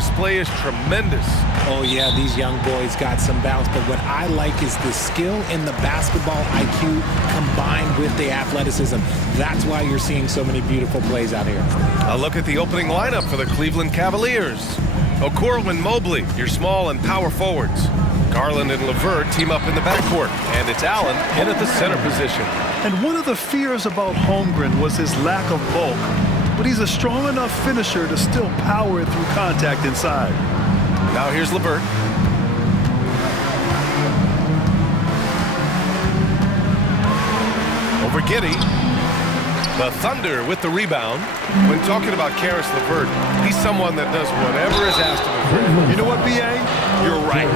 display is tremendous. Oh, yeah, these young boys got some bounce, but what I like is the skill and the basketball IQ combined with the athleticism. That's why you're seeing so many beautiful plays out here. A look at the opening lineup for the Cleveland Cavaliers. Okoro and Mobley, your small and power forwards. Garland and LeVert team up in the backcourt, and it's Allen in at the center position. And one of the fears about Holmgren was his lack of bulk, but he's a strong enough finisher to still power it through contact inside. Now here's LeVert. Over Giddey. The Thunder with the rebound. When talking about Caris LeVert, he's someone that does whatever is asked of him. You know what, B.A.? You're right.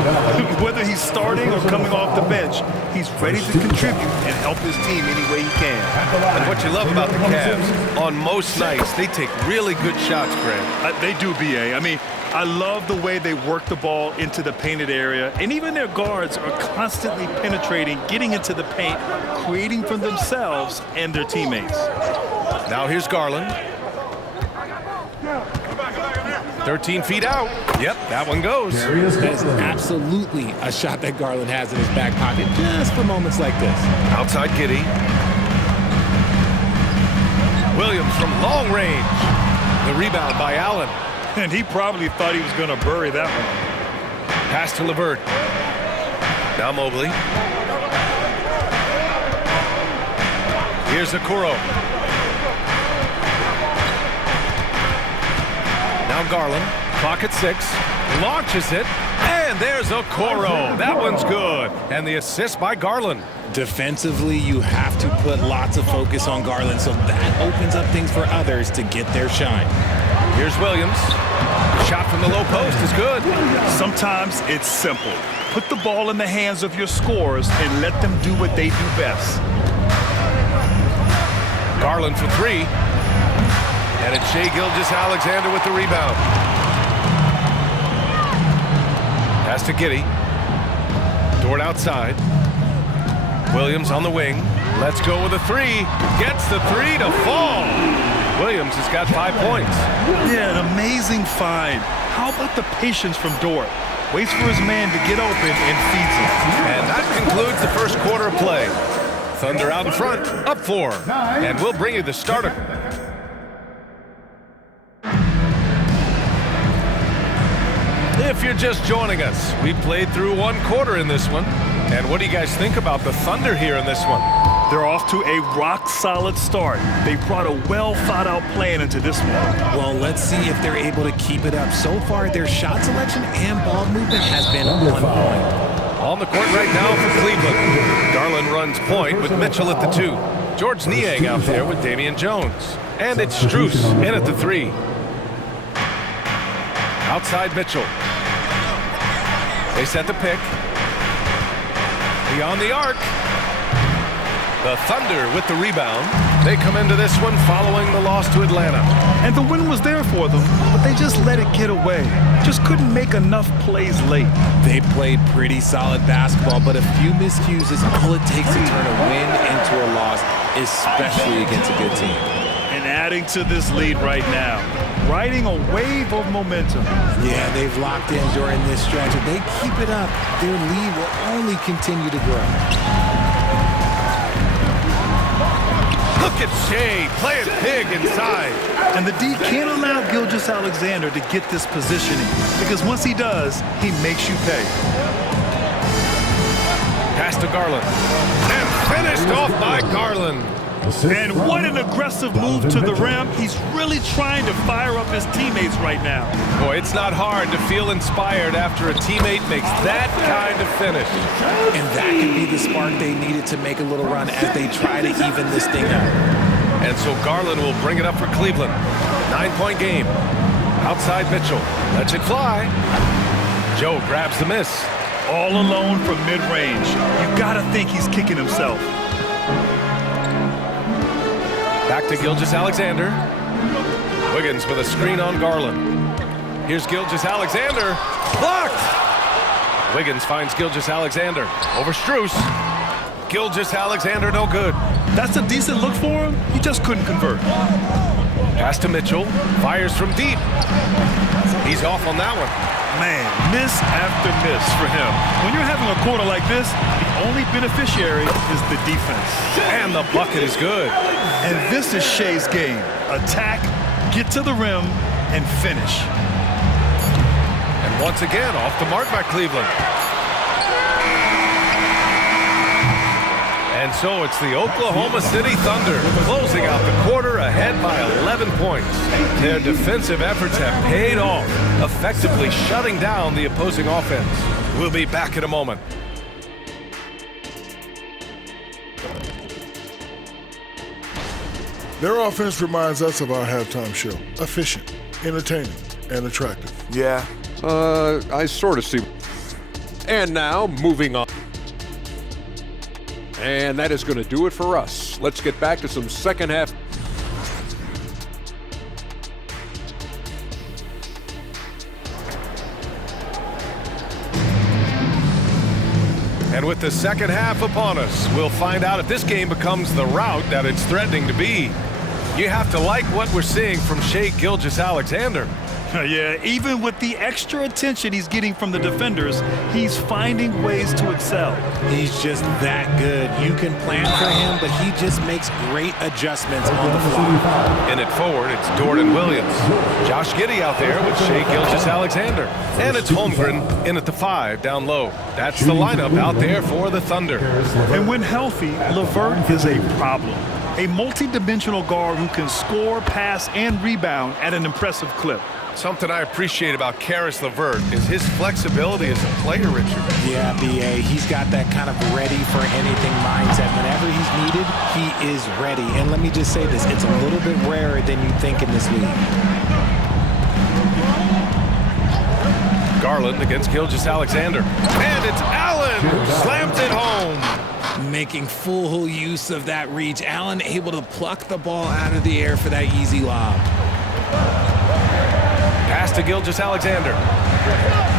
Whether he's starting or coming off the bench, he's ready to contribute and help his team any way he can. And what you love about the Cavs, on most nights, they take really good shots, Grant. They do, B.A. I mean, I love the way they work the ball into the painted area, and even their guards are constantly penetrating, getting into the paint, creating for themselves and their teammates. Now here's Garland. 13 feet out. Yep, that one goes. That is absolutely a shot that Garland has in his back pocket just for moments like this. Outside Giddey. Williams from long range. The rebound by Allen. And he probably thought he was going to bury that one. Pass to LeVert. Now Mobley. Here's Okoro. Now Garland. Clock at 6. Launches it. And there's Okoro. That one's good. And the assist by Garland. Defensively, you have to put lots of focus on Garland, so that opens up things for others to get their shine. Here's Williams. Shot from the low post is good. Sometimes it's simple. Put the ball in the hands of your scorers and let them do what they do best. Garland for 3. And it's Shai Gilgeous-Alexander with the rebound. Pass to Giddey. Dort outside. Williams on the wing. Let's go with a 3. Gets the 3 to fall. Williams has got 5 points. Yeah, an amazing find. How about the patience from Dort? Waits for his man to get open and feeds him. And that concludes the first quarter of play. Thunder out in front, up 4. And we'll bring you the starter. If you're just joining us, we played through 1 quarter in this one. And what do you guys think about the Thunder here in this one? They're off to a rock-solid start. They brought a well-thought-out plan into this one. Well, let's see if they're able to keep it up. So far, their shot selection and ball movement has been on point. On the court right now for Cleveland. Garland runs point with Mitchell at the 2. George Niang out there with Damian Jones. And it's Strus in at the 3. Outside Mitchell. They set the pick. Beyond the arc. The Thunder with the rebound. They come into this one following the loss to Atlanta. And the win was there for them, but they just let it get away. Just couldn't make enough plays late. They played pretty solid basketball, but a few miscues is all it takes to turn a win into a loss, especially against a good team. And adding to this lead right now, riding a wave of momentum. Yeah, they've locked in during this stretch. If they keep it up, their lead will only continue to grow. Look at Shai playing big inside. And the D can't allow Gilgeous-Alexander to get this positioning, because once he does, he makes you pay. Pass to Garland. And finished off by Garland. And what an aggressive move to the rim. He's really trying to fire up his teammates right now. Boy, it's not hard to feel inspired after a teammate makes that kind of finish. And that could be the spark they needed to make a little run as they try to even this thing up. And so Garland will bring it up for Cleveland. 9-point game. Outside Mitchell. Lets it fly. Joe grabs the miss. All alone from mid-range. You gotta think he's kicking himself. Back to Gilgeous-Alexander. Wiggins with a screen on Garland. Here's Gilgeous-Alexander. Blocked! Wiggins finds Gilgeous-Alexander. Over Strus. Gilgeous-Alexander no good. That's a decent look for him. He just couldn't convert. Pass to Mitchell. Fires from deep. He's off on that one. Man, miss after miss for him. When you're having a quarter like this, the only beneficiary is the defense. And the bucket is good. And this is Shea's game. Attack, get to the rim, and finish. And once again, off the mark by Cleveland. And so it's the Oklahoma City Thunder closing out the quarter ahead by 11 points. Their defensive efforts have paid off, effectively shutting down the opposing offense. We'll be back in a moment. Their offense reminds us of our halftime show. Efficient, entertaining, and attractive. Yeah, I sort of see. And now, moving on. And that is going to do it for us. Let's get back to some second half. And with the second half upon us, we'll find out if this game becomes the rout that it's threatening to be. You have to like what we're seeing from Shai Gilgeous-Alexander. Yeah, even with the extra attention he's getting from the defenders, he's finding ways to excel. He's just that good. You can plan for him, but he just makes great adjustments on the fly. In it forward, it's Jordan Williams. Josh Giddey out there with Shai Gilgeous-Alexander. And it's Holmgren in at the 5 down low. That's the lineup out there for the Thunder. And when healthy, LeVert is a problem. A multi-dimensional guard who can score, pass, and rebound at an impressive clip. Something I appreciate about Caris LeVert is his flexibility as a player, Richard. Yeah, B.A., he's got that kind of ready-for-anything mindset. Whenever he's needed, he is ready. And let me just say this, it's a little bit rarer than you think in this league. Garland against Gilgeous-Alexander. And it's Allen who slams it home. Making full use of that reach. Allen able to pluck the ball out of the air for that easy lob. Pass to Gilgeous-Alexander.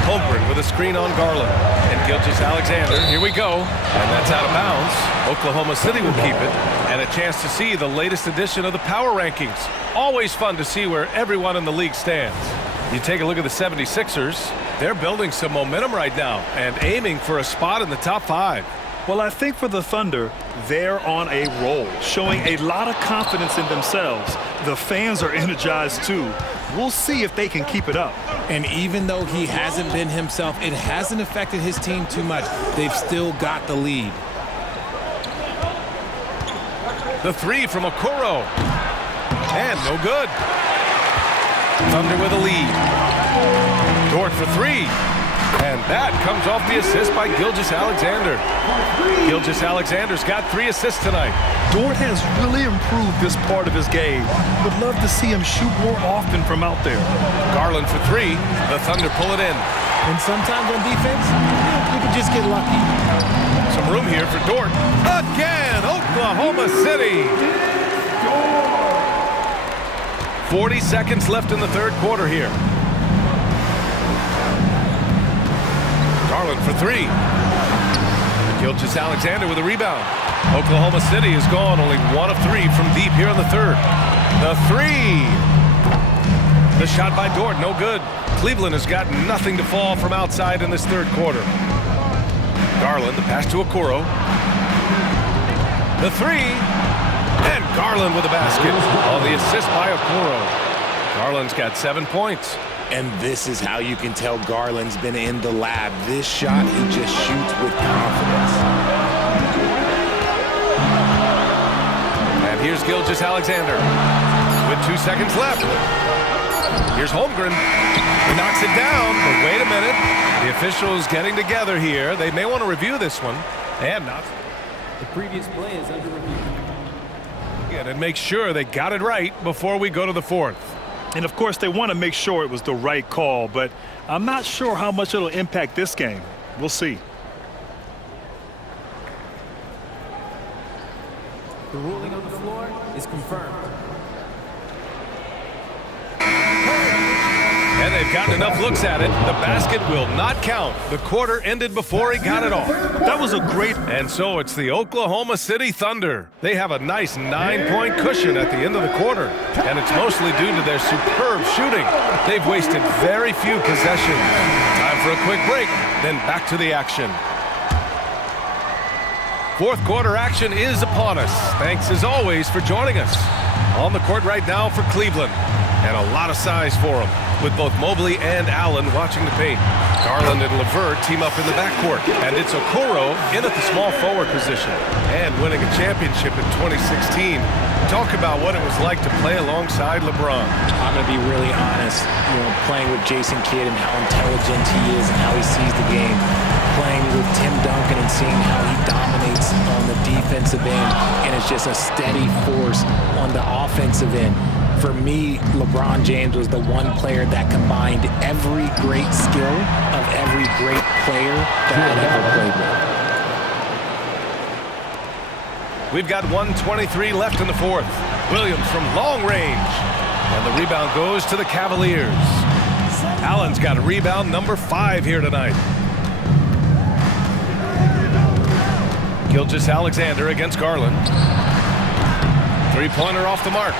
Holmgren with a screen on Garland. And Gilgeous-Alexander, here we go. And that's out of bounds. Oklahoma City will keep it. And a chance to see the latest edition of the power rankings. Always fun to see where everyone in the league stands. You take a look at the 76ers. They're building some momentum right now and aiming for a spot in the top 5. Well, I think for the Thunder, they're on a roll, showing a lot of confidence in themselves. The fans are energized too. We'll see if they can keep it up. And even though he hasn't been himself, it hasn't affected his team too much. They've still got the lead. The 3 from Okoro. And no good. Thunder with a lead. Dort for 3. And that comes off the assist by Gilgeous-Alexander. Gilgeous-Alexander's got 3 assists tonight. Dort has really improved this part of his game. Would love to see him shoot more often from out there. Garland for 3. The Thunder pull it in. And sometimes on defense, you can just get lucky. Some room here for Dort. Again, Oklahoma City. 40 seconds left in the third quarter here. Garland for 3. Gilgeous-Alexander with a rebound. Oklahoma City has gone only 1 of 3 from deep here in the third. The 3. The shot by Dort, no good. Cleveland has got nothing to fall from outside in this third quarter. Garland, the pass to Okoro. The 3. And Garland with a basket on the assist by Okoro. Garland's got 7 points. And this is how you can tell Garland's been in the lab. This shot, he just shoots with confidence. And here's Gilgeous-Alexander with 2 seconds left. Here's Holmgren. He knocks it down, but wait a minute. The officials getting together here. They may want to review this one. And not. The previous play is under review. And make sure they got it right before we go to the fourth. And, of course, they want to make sure it was the right call, but I'm not sure how much it'll impact this game. We'll see. The ruling on the floor is confirmed. And they've gotten enough looks at it. The basket will not count. The quarter ended before he got it off. That was a great... And so it's the Oklahoma City Thunder. They have a nice 9-point cushion at the end of the quarter, and it's mostly due to their superb shooting. They've wasted very few possessions. Time for a quick break, then back to the action. Fourth quarter action is upon us. Thanks as always for joining us. On the court right now for Cleveland, and a lot of size for them, with both Mobley and Allen watching the paint. Garland and LeVert team up in the backcourt, and it's Okoro in at the small forward position. And winning a championship in 2016. Talk about what it was like to play alongside LeBron. I'm going to be really honest, playing with Jason Kidd and how intelligent he is and how he sees the game. Playing with Tim Duncan and seeing how he dominates on the defensive end, and it's just a steady force on the offensive end. For me, LeBron James was the one player that combined every great skill of every great player that I'd ever played with. We've got 1:23 left in the fourth. Williams from long range, and the rebound goes to the Cavaliers. Allen's got rebound number 5 here tonight. Gilgeous-Alexander against Garland. Three-pointer off the mark.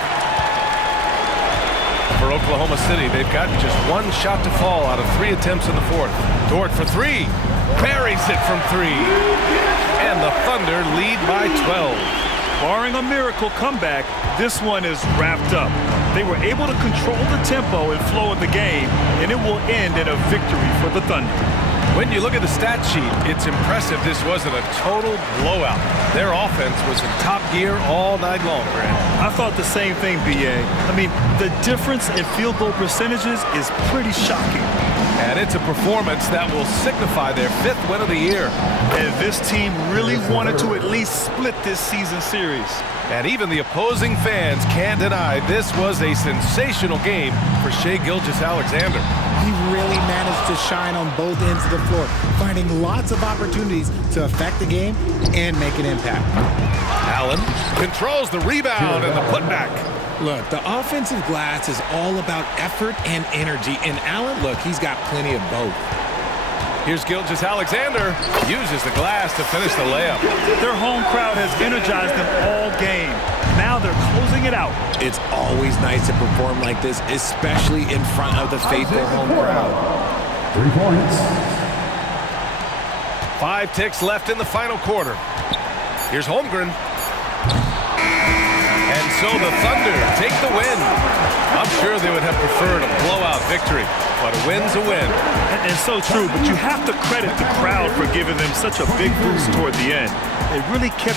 For Oklahoma City, they've got just one shot to fall out of 3 attempts in the fourth. Dort for 3. Buries it from 3. And the Thunder lead by 12. Barring a miracle comeback, this one is wrapped up. They were able to control the tempo and flow of the game, and it will end in a victory for the Thunder. When you look at the stat sheet, it's impressive this wasn't a total blowout. Their offense was in top gear all night long, Grant. I thought the same thing, B.A. I mean, the difference in field goal percentages is pretty shocking. And it's a performance that will signify their 5th win of the year. And this team really wanted to at least split this season series. And even the opposing fans can't deny this was a sensational game for Shai Gilgeous-Alexander. He really managed to shine on both ends of the floor, finding lots of opportunities to affect the game and make an impact. Allen controls the rebound and the putback. Look, the offensive glass is all about effort and energy, and Allen, look, he's got plenty of both. Here's Gilgeous-Alexander, uses the glass to finish the layup. Their home crowd has energized them all game. Now they're closing it out. It's always nice to perform like this, especially in front of the faithful home crowd. 3 points. 5 ticks left in the final quarter. Here's Holmgren. And so the Thunder take the win. I'm sure they would have preferred a blowout victory, but a win's a win. And so true, but you have to credit the crowd for giving them such a big boost toward the end. They really kept